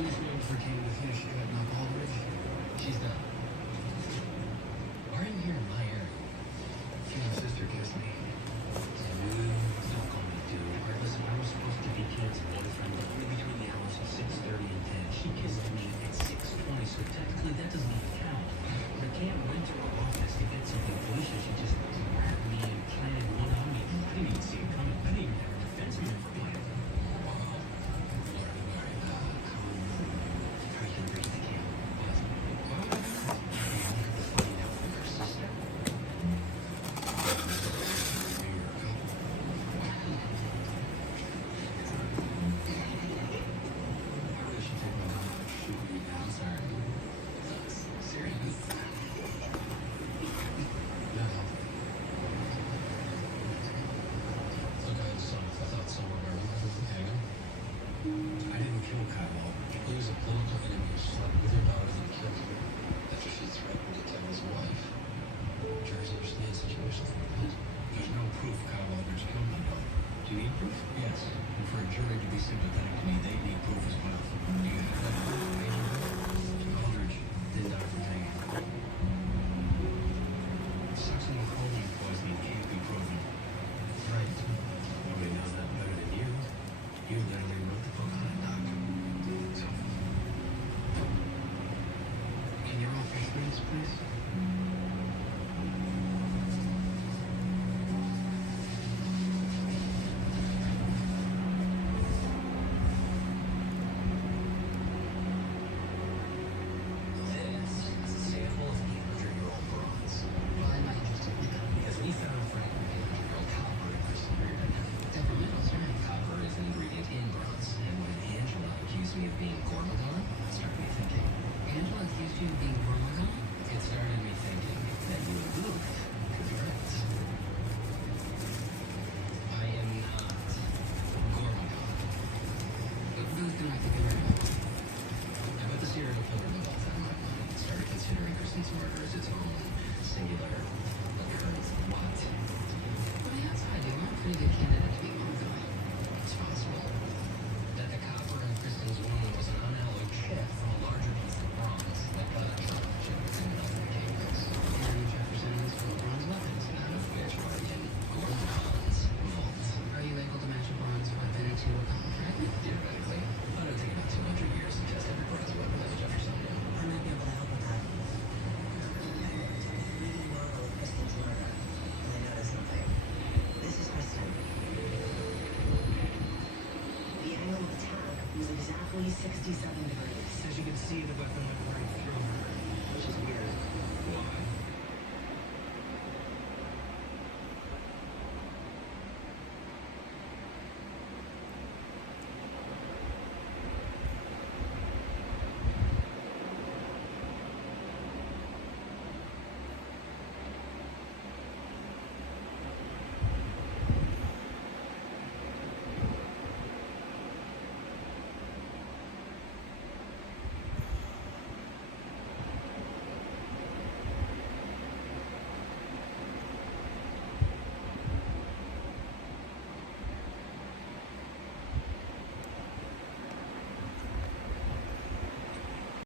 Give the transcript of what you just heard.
Who's waiting for Katie to finish cutting up Aldridge? She's done. Are in here in my area. She and her sister kissed me. Dude, don't call me dude. Alright, listen, I was supposed to be Kate's boyfriend, but we're between the hours of 6:30 and 10. She kissed me at 6:20, so technically that doesn't even count. But I can't went to her office to get something delicious. She just grabbed me and planted one on me. I didn't even see it coming. I didn't even have a defense maneuver planned. Wow. How are you gonna reach the camera? What? Find out from her sister. I didn't kill Kyle. He was a political enemy who slept with your daughter and killed her after she threatened to tell his wife. Jurors understand situations like that. There's no proof Kyle Aldridge killed my daughter. Do you need proof? Yes. And for a jury to be sympathetic to me, they need proof as well. Do you have that proof? Aldridge didn't die from hanging. Succinylcholine poisoning can't be proven. Right. Nobody knows that better than you. You literally wrote the book on it, Doc. So, can you roll for sprints, please? This is a sample of 800-year-old bronze. Why am I interested in that? Because we found a fragment of 800-year-old copper in Crystal Reardon. Different metals, right? Copper is an ingredient in bronze. And when Angela accused me of being Gormagon, it started me thinking. Angela accused you of being Gormagon? It started me thinking that you and Booth could be friends. I am not Gormagon. But Booth and I could be right. I bet the serial killer knew all that in my mind and started considering Kristen's murder as its own singular occurrence. What? From the outside, you are a pretty good candidate to be Gormagon. It's possible that the copper in Kristen's wound was an unalloyed chip from a larger piece of bronze, like a chocolate chip in melted cakes. And Jefferson's full of bronze weapons, none of which are in Gormagon's vault. Are you able to match a bronze weapon to a copper fragment? Theoretically, but it'll take about 200 years to test every bronze weapon that Jefferson knew. I might be able to help with that. Really well with Kristen's murder. And I noticed something. This is Kristen. The angle of attack was exactly 67 degrees. As you can see, the weapon went right